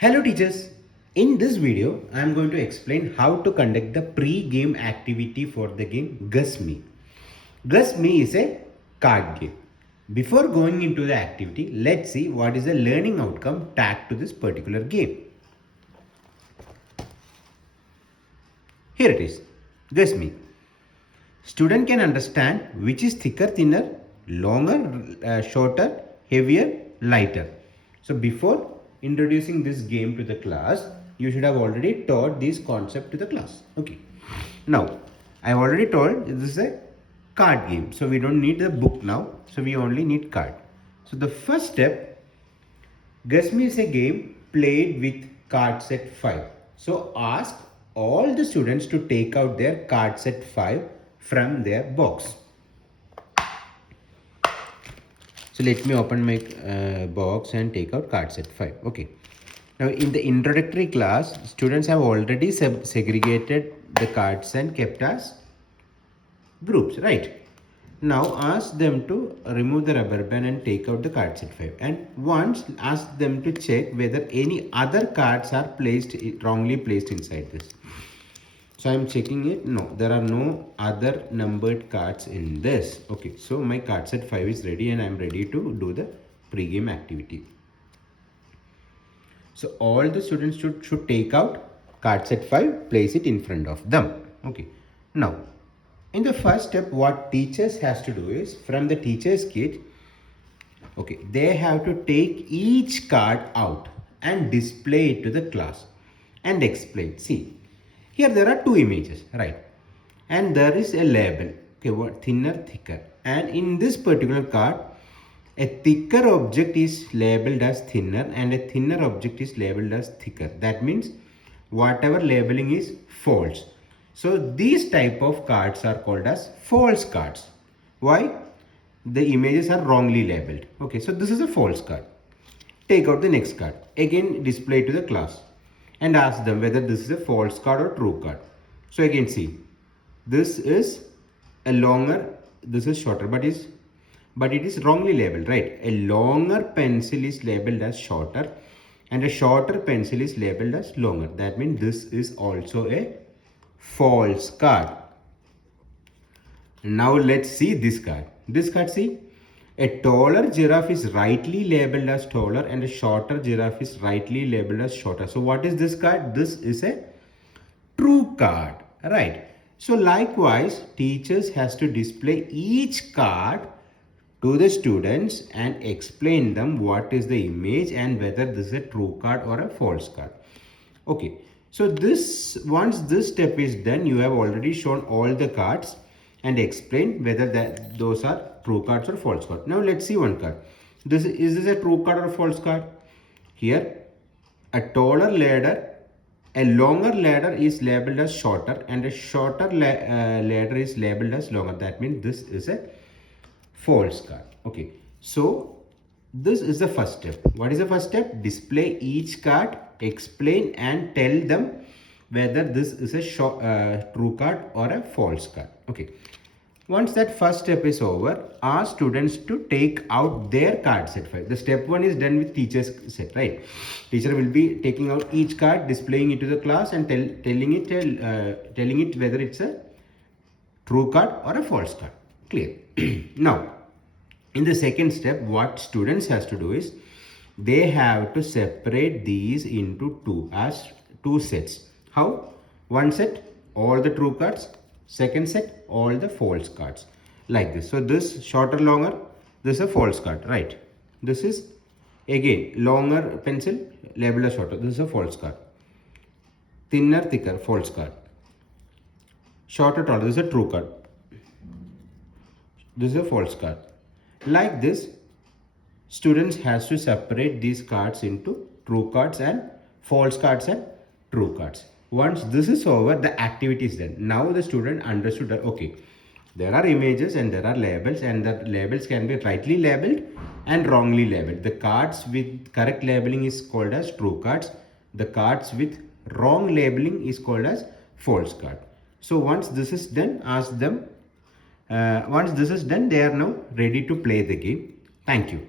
Hello teachers, in this video I am going to explain how to conduct the pre-game activity for the game Guess Me. Guess Me is a card game. Before going into the activity, let's see what is the learning outcome tagged to this particular game. Here it is. Guess Me. Student can understand which is thicker, thinner, longer, shorter, heavier, lighter. So before introducing this game to the class, you should have already taught this concept to the class. Okay. Now, I have already told this is a card game. So we don't need the book now. So we only need card. So the first step, Guess Me is a game played with card set 5. So ask all the students to take out their card set 5 from their box. So let me open my box and take out card set 5. Okay. Now in the introductory class, students have already segregated the cards and kept as groups, right? Now ask them to remove the rubber band and take out the card set 5. And once ask them to check whether any other cards are wrongly placed inside this. So I am checking it. No, there are no other numbered cards in this. Okay, so my card set 5 is ready and I am ready to do the pre-game activity. So all the students should take out card set 5, place it in front of them. Okay, now in the first step, what teachers has to do is from the teacher's kit, okay, they have to take each card out and display it to the class and explain. See, here there are two images, right? And there is a label, okay, what thinner, thicker. And in this particular card, a thicker object is labeled as thinner and a thinner object is labeled as thicker. That means whatever labeling is false. So these type of cards are called as false cards. Why? The images are wrongly labeled. Okay, so this is a false card. Take out the next card. Again display to the class and ask them whether this is a false card or true card. So again see, this is a longer, this is shorter, but it is wrongly labeled, right? A longer pencil is labeled as shorter and a shorter pencil is labeled as longer. That means this is also a false card. Now let's see this card. This card, see, a taller giraffe is rightly labeled as taller and a shorter giraffe is rightly labeled as shorter. So what is this card? This is a true card, right? So likewise, teachers has to display each card to the students and explain them what is the image and whether this is a true card or a false card. Okay, so once this step is done, you have already shown all the cards and explained whether those are true cards or false cards. Now let's see one card. Is this a true card or a false card? Here, a taller ladder, a longer ladder is labeled as shorter and a shorter ladder is labeled as longer. That means this is a false card. Okay, so this is the first step. What is the first step? Display each card, explain and tell them whether this is a true card or a false card. Okay, once that first step is over, ask students to take out their card set 5. The step 1 is done with teacher's set, right? Teacher will be taking out each card, displaying it to the class and telling it whether it's a true card or a false card. Clear? Now, in the second step, what students has to do is they have to separate these into two sets. How? One set, all the true cards. Second set, all the false cards. Like this. So this shorter, longer, this is a false card, right? This is again longer pencil, labeled as shorter. This is a false card. Thinner, thicker, false card. Shorter, taller, this is a true card. This is a false card. Like this, students has to separate these cards into true cards and false cards and true cards. Once this is over, the activity is done. Now the student understood that, okay, there are images and there are labels and the labels can be rightly labeled and wrongly labeled. The cards with correct labeling is called as true cards. The cards with wrong labeling is called as false card. So once this is done, ask them. Once this is done, they are now ready to play the game. Thank you.